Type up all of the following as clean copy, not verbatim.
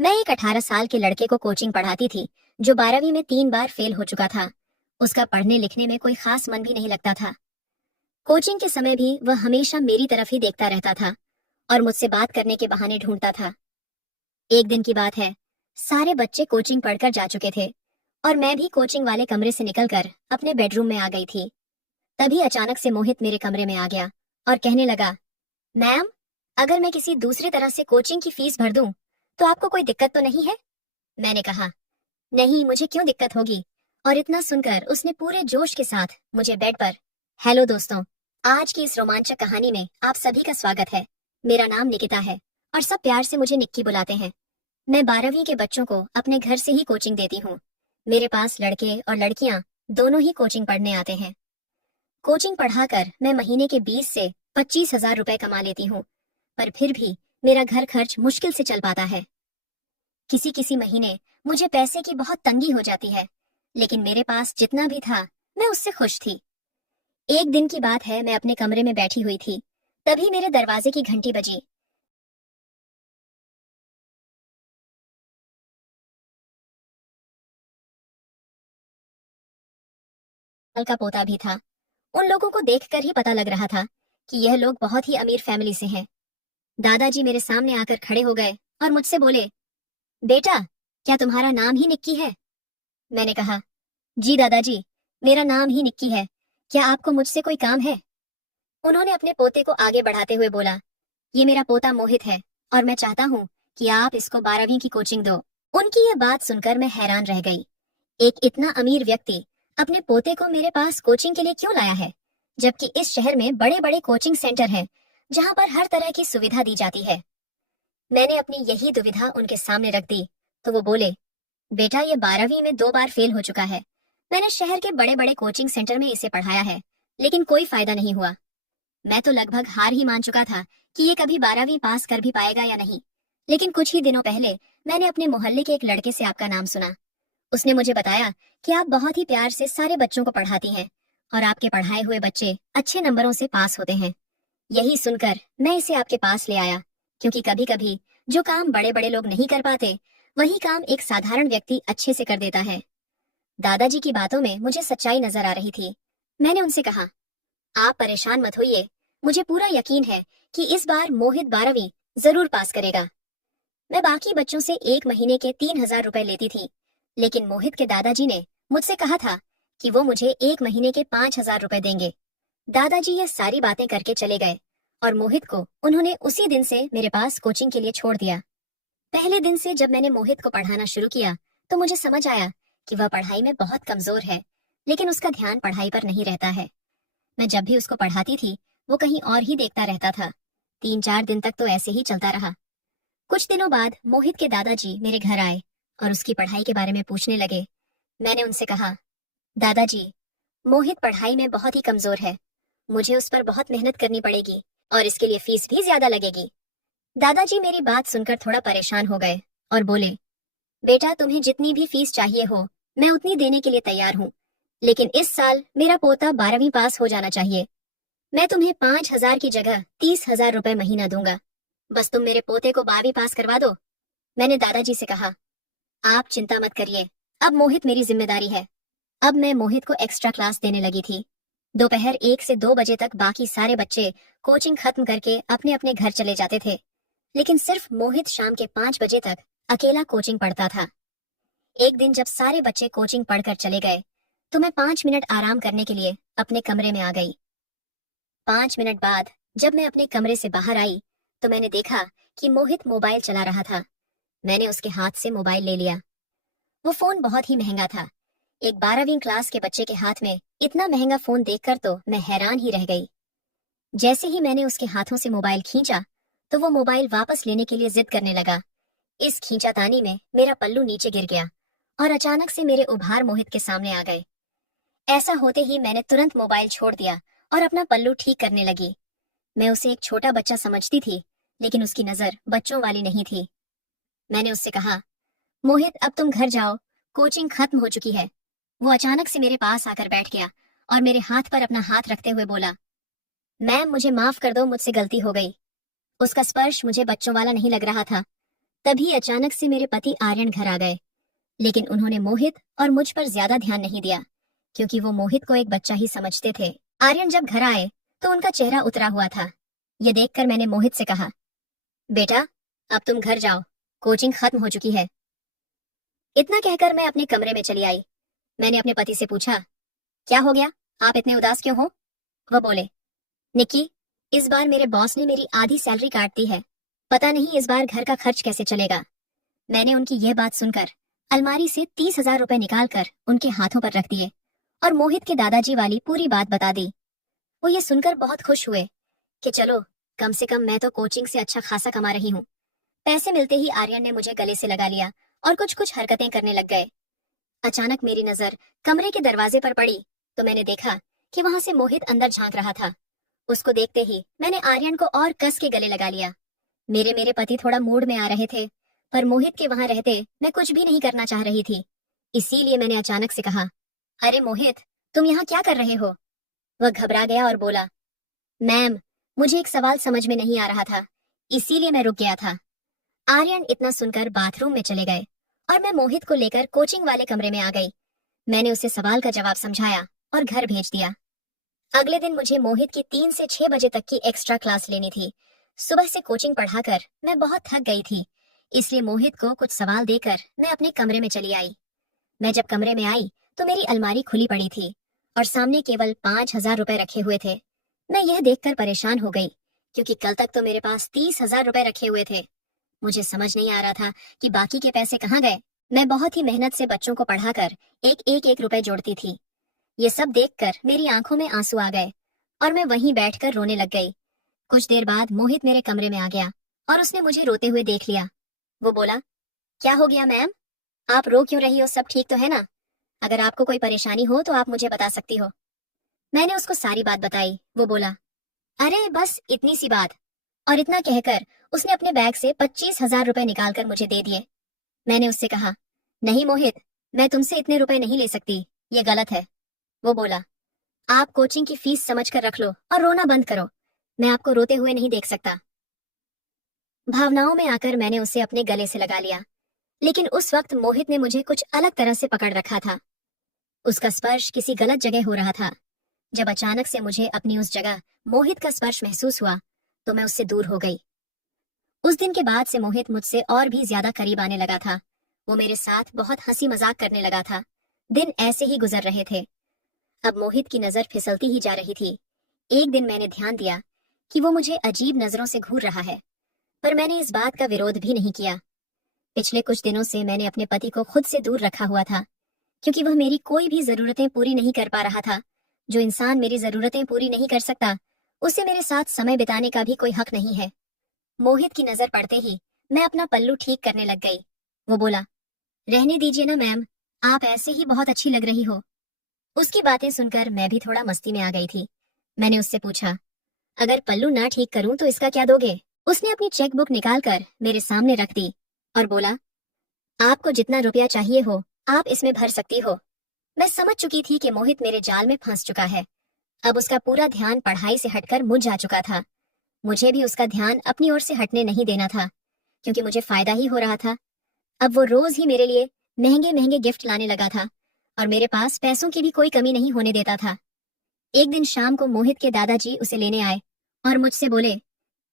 मैं एक 18 साल के लड़के को कोचिंग पढ़ाती थी जो 12वीं में 3 बार फेल हो चुका था। उसका पढ़ने लिखने में कोई खास मन भी नहीं लगता था। कोचिंग के समय भी वह हमेशा मेरी तरफ ही देखता रहता था और मुझसे बात करने के बहाने ढूंढता था। एक दिन की बात है, सारे बच्चे कोचिंग पढ़कर जा चुके थे और मैं भी कोचिंग वाले कमरे से निकलकर अपने बेडरूम में आ गई थी। तभी अचानक से मोहित मेरे कमरे में आ गया और कहने लगा, मैम, अगर मैं किसी दूसरी तरह से कोचिंग की फीस भर दूं तो आपको कोई दिक्कत तो नहीं है? मैंने कहा, नहीं, मुझे क्यों दिक्कत होगी। और इतना सुनकर उसने पूरे जोश के साथ मुझे बेड पर, हेलो दोस्तों, आज की इस रोमांचक कहानी में आप सभी का स्वागत है। मेरा नाम निकिता है और सब प्यार से मुझे निक्की बुलाते हैं। मैं 12वीं के बच्चों को अपने घर से ही कोचिंग देती हूँ। मेरे पास लड़के और लड़कियां दोनों ही कोचिंग पढ़ने आते हैं। कोचिंग पढ़ाकर मैं महीने के 20 से 25 हजार रुपए कमा लेती हूँ, पर फिर भी मेरा घर खर्च मुश्किल से चल पाता है। किसी किसी महीने मुझे पैसे की बहुत तंगी हो जाती है, लेकिन मेरे पास जितना भी था मैं उससे खुश थी। एक दिन की बात है, मैं अपने कमरे में बैठी हुई थी, तभी मेरे दरवाजे की घंटी बजी। साल का पोता भी था। उन लोगों को देखकर ही पता लग रहा था कि यह लोग बहुत ही अमीर फैमिली से हैं। दादाजी मेरे सामने आकर खड़े हो गए और मुझसे बोले, बेटा, क्या तुम्हारा नाम ही निक्की है? मैंने कहा, जी दादाजी, मेरा नाम ही निक्की है। क्या आपको मुझसे कोई काम है? उन्होंने अपने पोते को आगे बढ़ाते हुए बोला, ये मेरा पोता मोहित है और मैं चाहता हूँ कि आप इसको 12वीं की कोचिंग दो। उनकी यह बात सुनकर मैं हैरान रह गई। एक इतना अमीर व्यक्ति अपने पोते को मेरे पास कोचिंग के लिए क्यों लाया है, जबकि इस शहर में बड़े बड़े कोचिंग सेंटर हैं जहाँ पर हर तरह की सुविधा दी जाती है। मैंने अपनी यही दुविधा उनके सामने रख दी तो वो बोले, बेटा, ये 12वीं में 2 बार फेल हो चुका है। मैंने शहर के बड़े बड़े कोचिंग सेंटर में इसे पढ़ाया है, लेकिन कोई फायदा नहीं हुआ। मैं तो लगभग हार ही मान चुका था कि ये कभी 12वीं पास कर भी पाएगा या नहीं। लेकिन कुछ ही दिनों पहले मैंने अपने मोहल्ले के एक लड़के से आपका नाम सुना। उसने मुझे बताया कि आप बहुत ही प्यार से सारे बच्चों को पढ़ाती हैं और आपके पढ़ाए हुए बच्चे अच्छे नंबरों से पास होते हैं। यही सुनकर मैं इसे आपके पास ले आया, क्योंकि कभी कभी जो काम बड़े बड़े लोग नहीं कर पाते, वही काम एक साधारण व्यक्ति अच्छे से कर देता है। दादाजी की बातों में मुझे सच्चाई नजर आ रही थी। मैंने उनसे कहा, आप परेशान मत होइए, मुझे पूरा यकीन है कि इस बार मोहित 12वीं जरूर पास करेगा। मैं बाकी बच्चों से एक महीने के 3 हजार रुपए लेती थी, लेकिन मोहित के दादाजी ने मुझसे कहा था कि वो मुझे एक महीने के 5 हजार रुपए देंगे। दादाजी ये सारी बातें करके चले गए और मोहित को उन्होंने उसी दिन से मेरे पास कोचिंग के लिए छोड़ दिया। पहले दिन से जब मैंने मोहित को पढ़ाना शुरू किया तो मुझे समझ आया कि वह पढ़ाई में बहुत कमजोर है, लेकिन उसका ध्यान पढ़ाई पर नहीं रहता है। मैं जब भी उसको पढ़ाती थी वो कहीं और ही देखता रहता था। 3-4 दिन तक तो ऐसे ही चलता रहा। कुछ दिनों बाद मोहित के दादाजी मेरे घर आए और उसकी पढ़ाई के बारे में पूछने लगे। मैंने उनसे कहा, दादाजी, मोहित पढ़ाई में बहुत ही कमजोर है। मुझे उस पर बहुत मेहनत करनी पड़ेगी और इसके लिए फीस भी ज्यादा लगेगी। दादाजी मेरी बात सुनकर थोड़ा परेशान हो गए और बोले, बेटा, तुम्हें जितनी भी फीस चाहिए हो मैं उतनी देने के लिए तैयार हूँ, लेकिन इस साल मेरा पोता 12वीं पास हो जाना चाहिए। मैं तुम्हें 5 हजार की जगह 30 हजार रुपए महीना दूंगा। बस तुम मेरे पोते को 12वीं पास करवा दो। मैंने दादाजी से कहा, आप चिंता मत करिए, अब मोहित मेरी जिम्मेदारी है। अब मैं मोहित को एक्स्ट्रा क्लास देने लगी थी। दोपहर 1 से 2 बजे तक बाकी सारे बच्चे कोचिंग खत्म करके अपने अपने घर चले जाते थे, लेकिन सिर्फ मोहित शाम के 5 बजे तक अकेला कोचिंग पढ़ता था। एक दिन जब सारे बच्चे कोचिंग पढ़कर चले गए तो मैं 5 मिनट आराम करने के लिए अपने कमरे में आ गई। 5 मिनट बाद जब मैं अपने कमरे से बाहर आई तो मैंने देखा कि मोहित मोबाइल चला रहा था। मैंने उसके हाथ से मोबाइल ले लिया। वो फोन बहुत ही महंगा था। एक 12वीं क्लास के बच्चे के हाथ में इतना महंगा फोन देखकर तो मैं हैरान ही रह गई। जैसे ही मैंने उसके हाथों से मोबाइल खींचा तो वो मोबाइल वापस लेने के लिए जिद करने लगा। इस खींचातानी में मेरा पल्लू नीचे गिर गया और अचानक से मेरे उभार मोहित के सामने आ गए। ऐसा होते ही मैंने तुरंत मोबाइल छोड़ दिया और अपना पल्लू ठीक करने लगी। मैं उसे एक छोटा बच्चा समझती थी, लेकिन उसकी नजर बच्चों वाली नहीं थी। मैंने उससे कहा, मोहित, अब तुम घर जाओ, कोचिंग खत्म हो चुकी है। वो अचानक से मेरे पास आकर बैठ गया और मेरे हाथ पर अपना हाथ रखते हुए बोला, मैम, मुझे माफ कर दो, मुझसे गलती हो गई। उसका स्पर्श मुझे बच्चों वाला नहीं लग रहा था। तभी अचानक से मेरे पति आर्यन घर आ गए, लेकिन उन्होंने मोहित और मुझ पर ज्यादा ध्यान नहीं दिया, क्योंकि वो मोहित को एक बच्चा ही समझते थे। आर्यन जब घर आए तो उनका चेहरा उतरा हुआ था। ये देखकर मैंने मोहित से कहा, बेटा, अब तुम घर जाओ, कोचिंग खत्म हो चुकी है। इतना कहकर मैं अपने कमरे में चली आई। मैंने अपने पति से पूछा, क्या हो गया, आप इतने उदास क्यों हो? वह बोले, निक्की, इस बार मेरे बॉस ने मेरी आधी सैलरी काट दी है। पता नहीं इस बार घर का खर्च कैसे चलेगा। मैंने उनकी यह बात सुनकर अलमारी से 30,000 रुपए निकालकर उनके हाथों पर रख दिए और मोहित के दादाजी वाली पूरी बात बता दी। वो ये सुनकर बहुत खुश हुए कि चलो, कम से कम मैं तो कोचिंग से अच्छा खासा कमा रही हूँ। पैसे मिलते ही आर्यन ने मुझे गले से लगा लिया और कुछ कुछ हरकतें करने लग गए। अचानक मेरी नजर कमरे के दरवाजे पर पड़ी तो मैंने देखा कि वहां से मोहित अंदर झांक रहा था। उसको देखते ही मैंने आर्यन को और कस के गले लगा लिया। मेरे पति थोड़ा मूड में आ रहे थे, पर मोहित के वहां रहते मैं कुछ भी नहीं करना चाह रही थी। इसीलिए मैंने अचानक से कहा, अरे मोहित, तुम यहाँ क्या कर रहे हो? वह घबरा गया और बोला, मैम, मुझे एक सवाल समझ में नहीं आ रहा था, इसीलिए मैं रुक गया था। आर्यन इतना सुनकर बाथरूम में चले गए और मैं मोहित को लेकर कोचिंग वाले कमरे में आ गई। मैंने उसे सवाल का जवाब समझाया और घर भेज दिया। अगले दिन मुझे मोहित की 3 से 6 बजे तक की एक्स्ट्रा क्लास लेनी थी। सुबह से कोचिंग पढ़ाकर मैं बहुत थक गई थी, इसलिए मोहित को कुछ सवाल देकर मैं अपने कमरे में चली आई। मैं जब कमरे में आई तो मेरी अलमारी खुली पड़ी थी और सामने केवल 5,000 रुपए रखे हुए थे। मैं यह देखकर परेशान हो गई, क्योंकि कल तक तो मेरे पास 30,000 रुपए रखे हुए थे। मुझे समझ नहीं आ रहा था कि बाकी के पैसे कहाँ गए। मैं बहुत ही मेहनत से बच्चों को पढ़ाकर एक रुपए जोड़ती थी। ये सब देखकर मेरी आंखों में आंसू आ गए और मैं वहीं बैठकर रोने लग गई। कुछ देर बाद मोहित मेरे कमरे में आ गया और उसने मुझे रोते हुए देख लिया। वो बोला, क्या हो गया मैम, आप रो क्यों रही हो? सब ठीक तो है ना? अगर आपको कोई परेशानी हो तो आप मुझे बता सकती हो। मैंने उसको सारी बात बताई। वो बोला, अरे बस इतनी सी बात। और इतना कहकर उसने अपने बैग से 25,000 रुपए निकालकर मुझे दे दिए। मैंने उससे कहा, नहीं मोहित, मैं तुमसे इतने रुपए नहीं ले सकती, ये गलत है। वो बोला, आप कोचिंग की फीस समझकर रख लो और रोना बंद करो, मैं आपको रोते हुए नहीं देख सकता। भावनाओं में आकर मैंने उसे अपने गले से लगा लिया, लेकिन उस वक्त मोहित ने मुझे कुछ अलग तरह से पकड़ रखा था। उसका स्पर्श किसी गलत जगह हो रहा था। जब अचानक से मुझे अपनी उस जगह मोहित का स्पर्श महसूस हुआ तो मैं उससे दूर हो गई। उस दिन के बाद से मोहित मुझसे और भी ज्यादा करीब आने लगा था। वो मेरे साथ बहुत हंसी मजाक करने लगा था। दिन ऐसे ही गुजर रहे थे। अब मोहित की नजर फिसलती ही जा रही थी। एक दिन मैंने ध्यान दिया कि वो मुझे अजीब नजरों से घूर रहा है, पर मैंने इस बात का विरोध भी नहीं किया। पिछले कुछ दिनों से मैंने अपने पति को खुद से दूर रखा हुआ था, क्योंकि वह मेरी कोई भी जरूरतें पूरी नहीं कर पा रहा था। जो इंसान मेरी जरूरतें पूरी नहीं कर सकता, उसे मेरे साथ समय बिताने का भी कोई हक नहीं है। मोहित की नजर पड़ते ही मैं अपना पल्लू ठीक करने लग गई। वो बोला, रहने दीजिए ना मैम, आप ऐसे ही बहुत अच्छी लग रही हो। उसकी बातें सुनकर मैं भी थोड़ा मस्ती में आ गई थी। मैंने उससे पूछा, अगर पल्लू ना ठीक करूं तो इसका क्या दोगे? उसने अपनी चेकबुक निकालकर मेरे सामने रख दी और बोला, आपको जितना रुपया चाहिए हो आप इसमें भर सकती हो। मैं समझ चुकी थी कि मोहित मेरे जाल में फंस चुका है। अब उसका पूरा ध्यान पढ़ाई से हटकर मुझ जा चुका था। मुझे भी उसका ध्यान अपनी ओर से हटने नहीं देना था, क्योंकि मुझे फायदा ही हो रहा था। अब वो रोज ही मेरे लिए महंगे महंगे गिफ्ट लाने लगा था और मेरे पास पैसों की भी कोई कमी नहीं होने देता था। एक दिन शाम को मोहित के दादाजी उसे लेने आए और मुझसे बोले,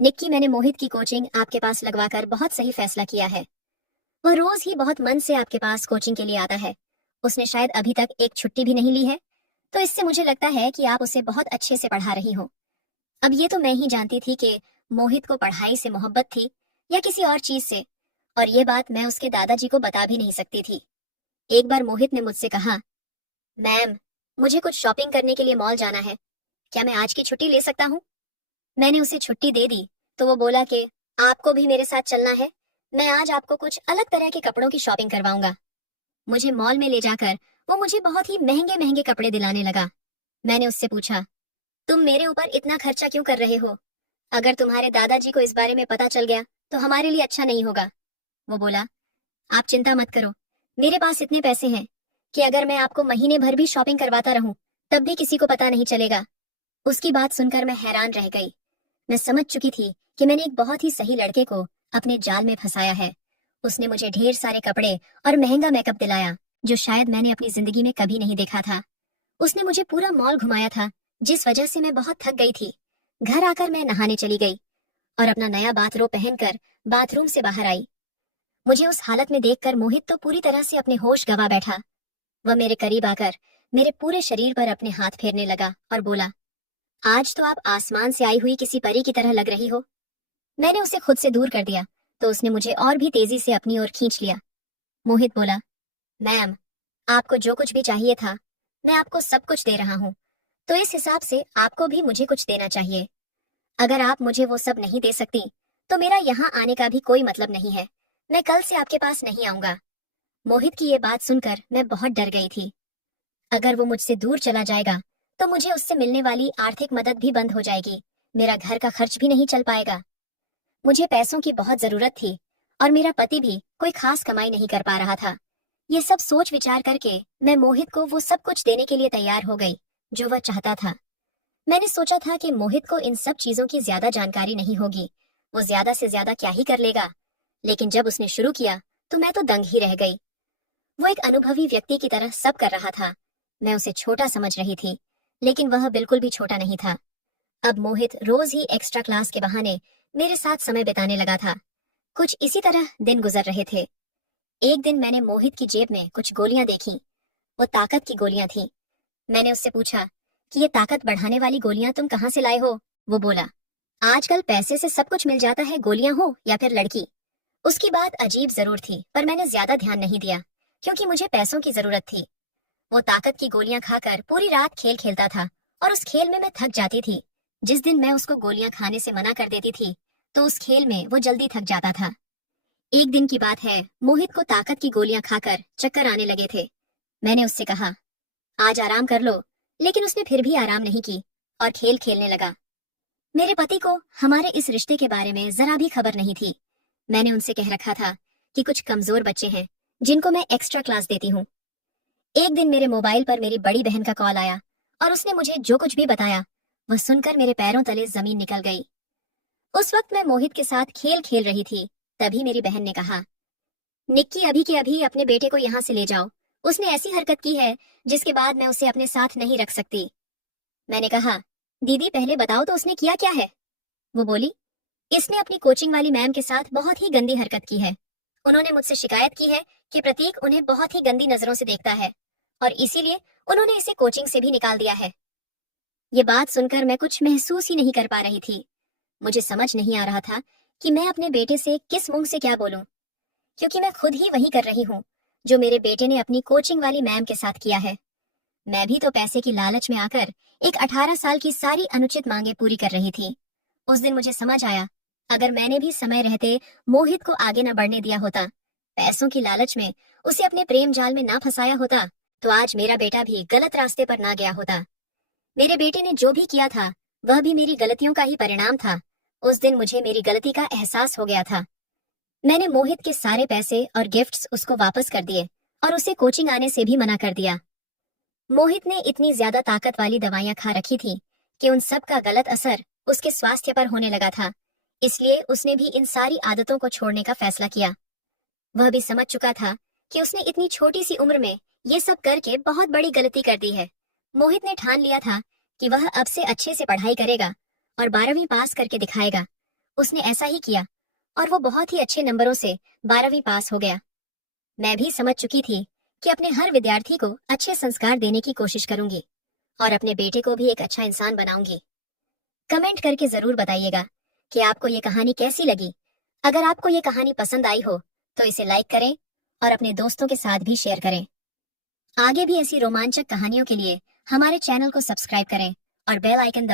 निक्की, मैंने मोहित की कोचिंग आपके पास लगवाकर बहुत सही फैसला किया है। वह रोज ही बहुत मन से आपके पास कोचिंग के लिए आता है। उसने शायद अभी तक एक छुट्टी भी नहीं ली है, तो इससे मुझे लगता है कि आप उसे बहुत अच्छे से पढ़ा रही हो। अब ये तो मैं ही जानती थी कि मोहित को पढ़ाई से मोहब्बत थी या किसी और चीज से, और ये बात मैं उसके दादाजी को बता भी नहीं सकती थी। एक बार मोहित ने मुझसे कहा, मैम, मुझे कुछ शॉपिंग करने के लिए मॉल जाना है, क्या मैं आज की छुट्टी ले सकता हूँ? मैंने उसे छुट्टी दे दी तो वो बोला कि आपको भी मेरे साथ चलना है, मैं आज आपको कुछ अलग तरह के कपड़ों की शॉपिंग करवाऊंगा। मुझे मॉल में ले जाकर वो मुझे बहुत ही महंगे महंगे कपड़े दिलाने लगा। मैंने उससे पूछा, तुम मेरे ऊपर इतना खर्चा क्यों कर रहे हो? अगर तुम्हारे दादाजी को इस बारे में पता चल गया तो हमारे लिए अच्छा नहीं होगा। वो बोला, आप चिंता मत करो, मेरे पास इतने पैसे हैं कि अगर मैं आपको महीने भर भी शॉपिंग करवाता रहूं तब भी किसी को पता नहीं चलेगा। उसकी बात सुनकर मैं हैरान रह गई। मैं समझ चुकी थी कि मैंने एक बहुत ही सही लड़के को अपने जाल में फंसाया है उसने मुझे ढेर सारे कपड़े और महंगा मेकअप दिलाया, जो शायद मैंने अपनी जिंदगी में कभी नहीं देखा था। उसने मुझे पूरा मॉल घुमाया था, जिस वजह से मैं बहुत थक गई थी। घर आकर मैं नहाने चली गई और अपना नया बाथरोब पहनकर बाथरूम से बाहर आई। मुझे उस हालत में देखकर मोहित तो पूरी तरह से अपने होश गंवा बैठा। वह मेरे करीब आकर मेरे पूरे शरीर पर अपने हाथ फेरने लगा और बोला, आज तो आप आसमान से आई हुई किसी परी की तरह लग रही हो। मैंने उसे खुद से दूर कर दिया तो उसने मुझे और भी तेजी से अपनी ओर खींच लिया। मोहित बोला, मैम, आपको जो कुछ भी चाहिए था, मैं आपको सब कुछ दे रहा हूँ, तो इस हिसाब से आपको भी मुझे कुछ देना चाहिए। अगर आप मुझे वो सब नहीं दे सकती, तो मेरा यहाँ आने का भी कोई मतलब नहीं है। मैं कल से आपके पास नहीं आऊंगा। मोहित की ये बात सुनकर मैं बहुत डर गई थी। अगर वो मुझसे दूर चला जाएगा, तो मुझे उससे मिलने वाली आर्थिक मदद भी बंद हो जाएगी। मेरा घर का खर्च भी नहीं चल पाएगा। मुझे पैसों की बहुत जरूरत थी और मेरा पति भी कोई खास कमाई नहीं कर पा रहा था। ये सब सोच विचार करके मैं मोहित को वो सब कुछ देने के लिए तैयार हो गई जो वह चाहता था। मैंने सोचा था कि मोहित को इन सब चीजों की ज्यादा जानकारी नहीं होगी, वो ज्यादा से ज्यादा क्या ही कर लेगा। लेकिन जब उसने शुरू किया तो मैं तो दंग ही रह गई। वो एक अनुभवी व्यक्ति की तरह सब कर रहा था। मैं उसे छोटा समझ रही थी, लेकिन वह बिल्कुल भी छोटा नहीं था। अब मोहित रोज ही एक्स्ट्रा क्लास के बहाने मेरे साथ समय बिताने लगा था। कुछ इसी तरह दिन गुजर रहे थे। एक दिन मैंने मोहित की जेब में कुछ गोलियां देखी। वो ताकत की गोलियां थी। मैंने उससे पूछा कि ये ताकत बढ़ाने वाली गोलियां तुम कहाँ से लाए हो? वो बोला, आजकल पैसे से सब कुछ मिल जाता है, गोलियां हो या फिर लड़की। उसकी बात अजीब जरूर थी, पर मैंने ज्यादा ध्यान नहीं दिया क्योंकि मुझे पैसों की जरूरत थी। वो ताकत की गोलियां खाकर पूरी रात खेल खेलता था और उस खेल में मैं थक जाती थी। जिस दिन मैं उसको गोलियां खाने से मना कर देती थी, तो उस खेल में वो जल्दी थक जाता था। एक दिन की बात है, मोहित को ताकत की गोलियां खाकर चक्कर आने लगे थे। मैंने उससे कहा, आज आराम कर लो, लेकिन उसने फिर भी आराम नहीं की और खेल खेलने लगा। मेरे पति को हमारे इस रिश्ते के बारे में जरा भी खबर नहीं थी। मैंने उनसे कह रखा था कि कुछ कमजोर बच्चे हैं जिनको मैं एक्स्ट्रा क्लास देती हूँ। एक दिन मेरे मोबाइल पर मेरी बड़ी बहन का कॉल आया और उसने मुझे जो कुछ भी बताया, वह सुनकर मेरे पैरों तले जमीन निकल गई। उस वक्त मैं मोहित के साथ खेल खेल रही थी। तभी मेरी बहन ने कहा, निक्की, अभी के अभी अपने बेटे को यहाँ से ले जाओ। उसने ऐसी हरकत की है जिसके बाद मैं उसे अपने साथ नहीं रख सकती। मैंने कहा, दीदी पहले बताओ तो उसने किया क्या है? वो बोली, इसने अपनी कोचिंग वाली मैम के साथ बहुत ही गंदी हरकत की है। उन्होंने मुझसे शिकायत की है कि प्रतीक उन्हें बहुत ही गंदी नजरों से देखता है और इसीलिए उन्होंने इसे कोचिंग से भी निकाल दिया है। ये बात सुनकर मैं कुछ महसूस ही नहीं कर पा रही थी। मुझे समझ नहीं आ रहा था कि मैं अपने बेटे से किस मुंह से क्या बोलूं, क्योंकि मैं खुद ही वही कर रही हूँ जो मेरे बेटे ने अपनी कोचिंग वाली मैम के साथ किया है। मैं भी तो पैसे की लालच में आकर एक 18 साल की सारी अनुचित मांगे पूरी कर रही थी। उस दिन मुझे समझ आया, अगर मैंने भी समय रहते मोहित को आगे न बढ़ने दिया होता, पैसों की लालच में उसे अपने प्रेम जाल में ना फंसाया होता, तो आज मेरा बेटा भी गलत रास्ते पर ना गया होता। मेरे बेटे ने जो भी किया था, वह भी मेरी गलतियों का ही परिणाम था। उस दिन मुझे मेरी गलती का एहसास हो गया था। मैंने मोहित के सारे पैसे और गिफ्ट्स उसको वापस कर दिए और उसे कोचिंग आने से भी मना कर दिया। मोहित ने इतनी ज्यादा ताकत वाली दवाइयां खा रखी थी कि उन सब का गलत असर उसके स्वास्थ्य पर होने लगा था। इसलिए उसने भी इन सारी आदतों को छोड़ने का फैसला किया। वह भी समझ चुका था कि उसने इतनी छोटी सी उम्र में ये सब करके बहुत बड़ी गलती कर दी है। मोहित ने ठान लिया था कि वह अब से अच्छे से पढ़ाई करेगा और 12वीं पास करके दिखाएगा। उसने ऐसा ही किया और वो बहुत ही अच्छे नंबरों से 12वीं पास हो गया। मैं भी समझ चुकी थी कि अपने हर विद्यार्थी को अच्छे संस्कार देने की कोशिश करूंगी और अपने बेटे को भी एक अच्छा इंसान बनाऊंगी। कमेंट करके जरूर बताइएगा कि आपको ये कहानी कैसी लगी। अगर आपको ये कहानी पसंद आई हो तो इसे लाइक करें और अपने दोस्तों के साथ भी शेयर करें। आगे भी ऐसी रोमांचक कहानियों के लिए हमारे चैनल को सब्सक्राइब करें और बेल आइकन